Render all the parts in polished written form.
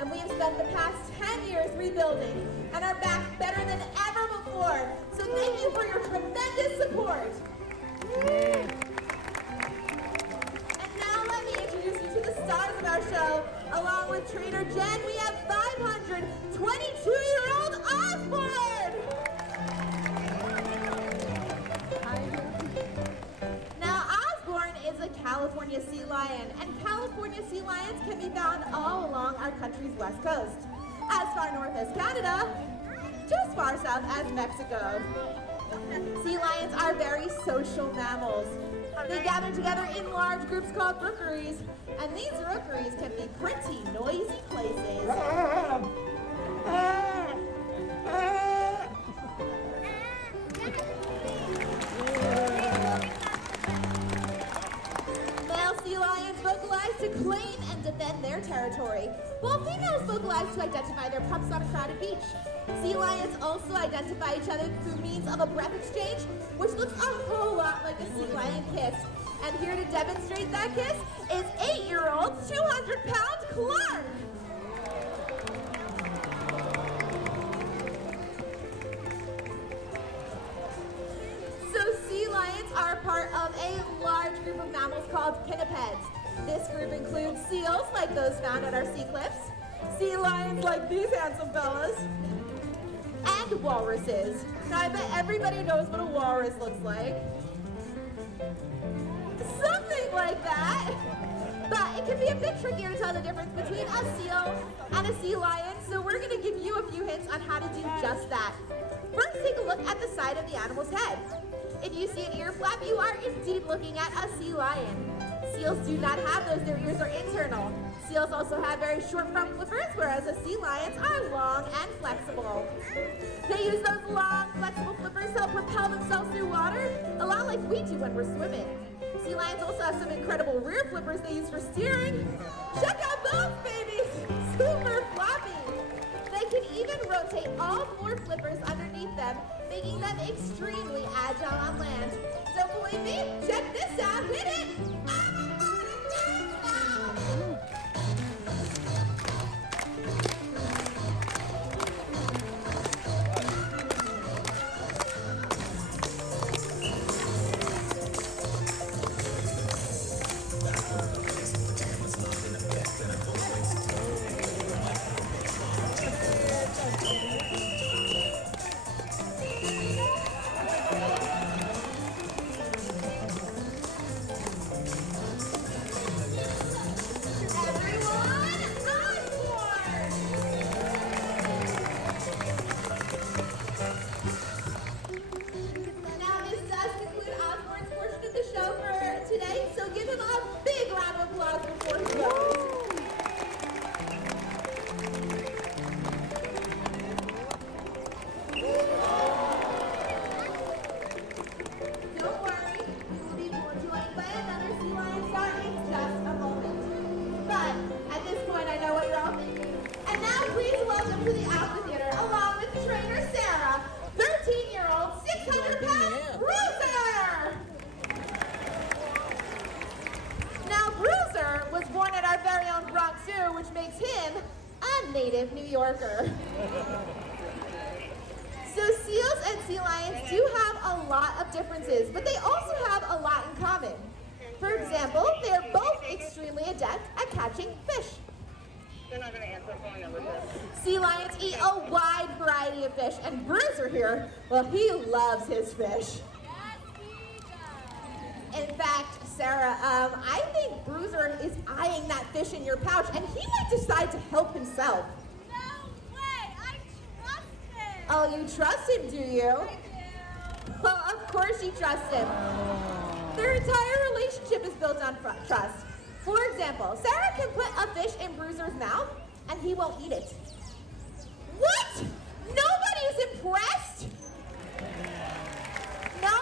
and we have spent the past 10 years rebuilding and are back better than ever before. So thank you for your tremendous support. And now let me introduce you to the stars of our show. Along with trainer Jen, we have 522-year-old Osborne. Now, Osborne is a California sea lion, and California sea lions can be found all along our country's west coast, as far north as Canada, just far south as Mexico. Sea lions are very social mammals. They gather together in large groups called rookeries, and these rookeries can be pretty noisy places. Male sea lions vocalize to claim and defend their territory, while females vocalize to identify their pups on a crowded beach. Sea lions also identify each other through means of a breath exchange, which looks a whole lot like a sea lion kiss. And here to demonstrate that kiss is 8-year-old, 200-pound Clark. So sea lions are part of a large group of mammals called pinnipeds. This group includes seals like those found at our sea cliffs, sea lions like these handsome fellas, and walruses. Now I bet everybody knows what a walrus looks like. Something like that. But it can be a bit trickier to tell the difference between a seal and a sea lion, so we're going to give you a few hints on how to do just that. First, take a look at the side of the animal's head. If you see an ear flap, you are indeed looking at a sea lion. Seals do not have those, their ears are internal. Seals also have very short front flippers, whereas the sea lions are long and flexible. They use those long, flexible flippers to help propel themselves through water, a lot like we do when we're swimming. Sea lions also have some incredible rear flippers they use for steering. Check out those babies! Super floppy! They can even rotate all 4 flippers underneath them, making them extremely agile on land. Don't believe me? Check this out! Hit it! Native New Yorker. So seals and sea lions do have a lot of differences, but they also have a lot in common. For example, they are both extremely adept at catching fish. They're not going to answer phone numbers. Sea lions eat a wide variety of fish, and Bruiser here, well, he loves his fish. In fact, Sarah, I think Bruiser is eyeing that fish in your pouch, and he might decide to help himself. No way! I trust him! Oh, you trust him, do you? I do. Well, of course you trust him. Their entire relationship is built on trust. For example, Sarah can put a fish in Bruiser's mouth, and he won't eat it. What? Nobody's impressed? No,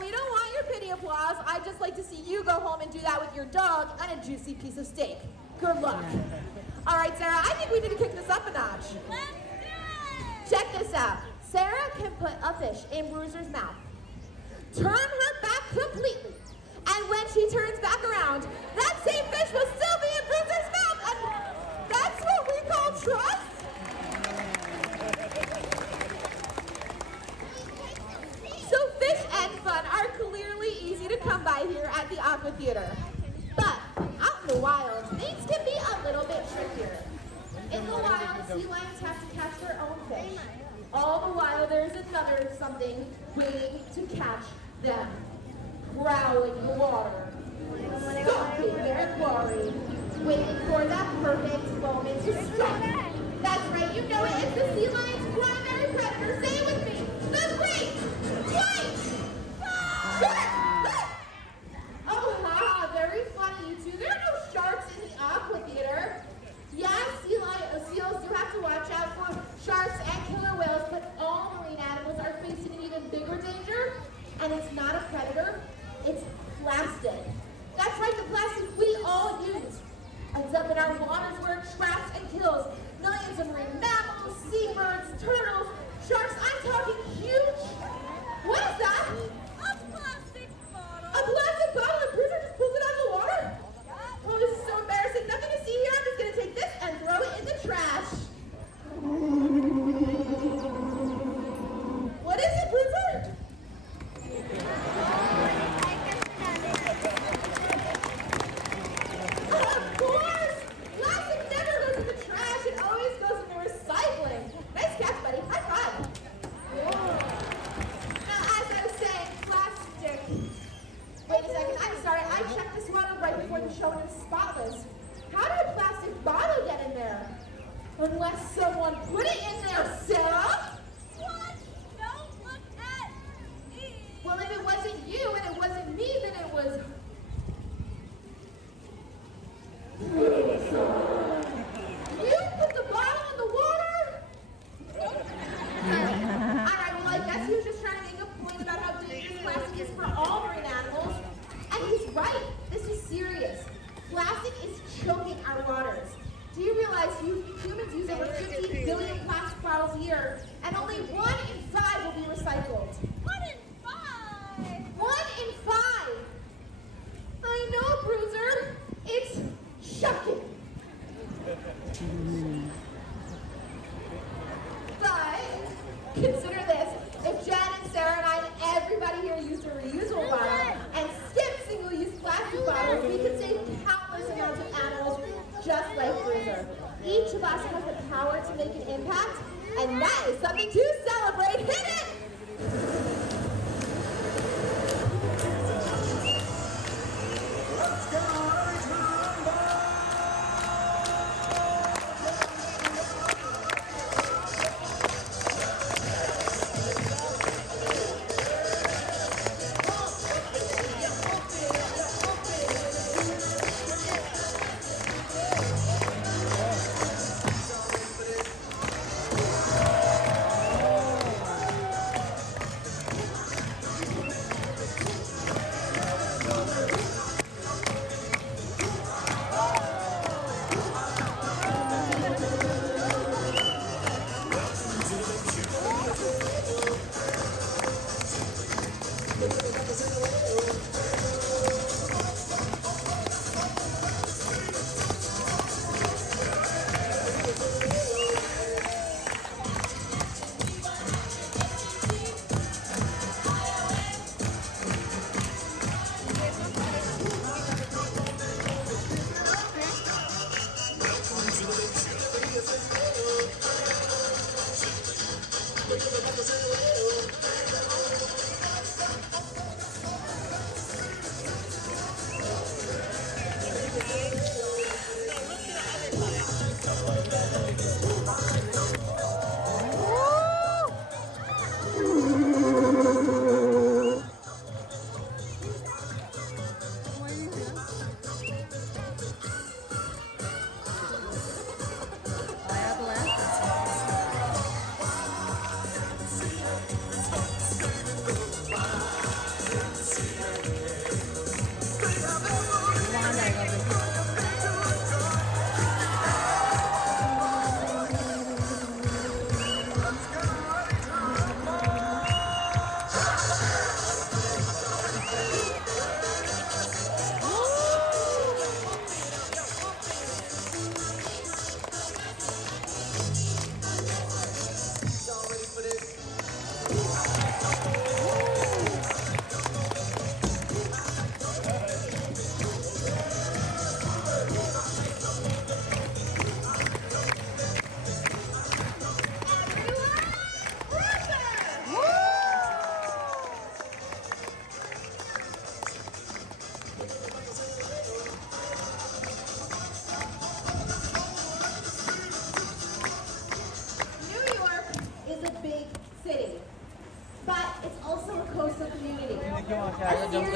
we don't want your pity applause. I'd just like to see you go home and do that with your dog and a juicy piece of steak. Good luck. All right, Sarah, I think we need to kick this up a notch. Let's do it! Check this out. Sarah can put a fish in Bruiser's mouth, turn her back completely, and when she turns back around, that same fish will still be in Bruiser's mouth, and that's what we call trust? So fish and fun are clearly easy to come by here at the Aqua Theater. But out in the wild, things can be a little bit trickier. In the wild, sea lions have to catch their own fish. All the while, there's another something waiting to catch them. Prowling the water, stalking their quarry, waiting for that perfect moment to strike. That's right, you know it. It's the sea lion's primary predator. Say it with me. The great white shark! Oh, ha, very funny, you two. There are no sharks in the Aqua Theater. Yeah, seals do have to watch out for sharks and killer whales, but all marine animals are facing an even bigger danger, and it's not a predator, it's plastic. That's right, the plastic we all use ends up in our waters where it traps and kills millions of marine mammals, seabirds, turtles, sharks. I'm talking huge. What is that? A plastic bottle. A plastic bottle, and Bruiser just pulls it out of the water? Oh, this is so embarrassing. Nothing to see here. I'm just going to take this and throw it in the trash. What is it, Bruiser? Of course! Plastic never goes in the trash. It always goes into recycling. Nice catch, buddy. High five. Now, as I was saying, plastic. Wait a second. I'm sorry. I checked this water right before the show and it's spotless. How did a plastic bottle get in there? Unless someone put it in there, Sarah? What? Don't look at me. Well, if it wasn't you and it wasn't me, then it was... You put the bottle in the water? Alright, well, I guess he was just trying to make a point about how dangerous plastic is for all marine animals. And he's right. This is serious. Plastic is choking our waters. Do you realize humans use over 50 billion plastic bottles a year, and only 1 in 5 will be recycled? 1 in 5. 1 in 5! I know, Bruiser. It's shocking. But consider this. If Jen and Sarah and I and everybody here used a reusable bottle and skipped single-use plastic bottles, we could save countless amounts of animals just like Bruiser. Each of us has the power to make an impact, and that is something to celebrate. Hit it!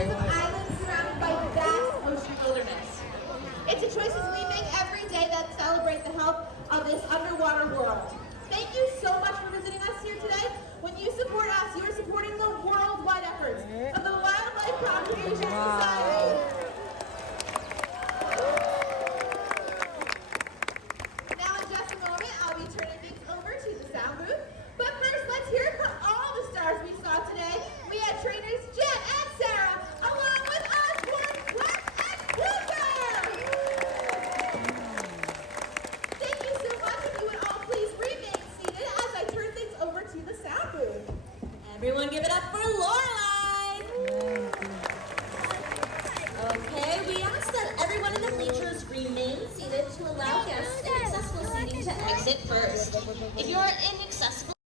is an island surrounded by vast ocean wilderness. It's the choices we make every day that celebrate the health of this underwater world. Thank you so much for visiting us here today. When you support us, you are supporting the worldwide efforts of the Wildlife Conservation Society. Now in just a moment, I'll be turning things over to the sound booth. But first, let's hear it for all the stars we saw today. We had trainers Jen and Sarah, along with Osborne, Clark, and Cooper. Thank you so much. If you would all please remain seated as I turn things over to the sound booth. Everyone give it up for Lorelai! Okay, we ask that everyone in the bleachers remain seated to allow guests in accessible seating to exit first. If you are in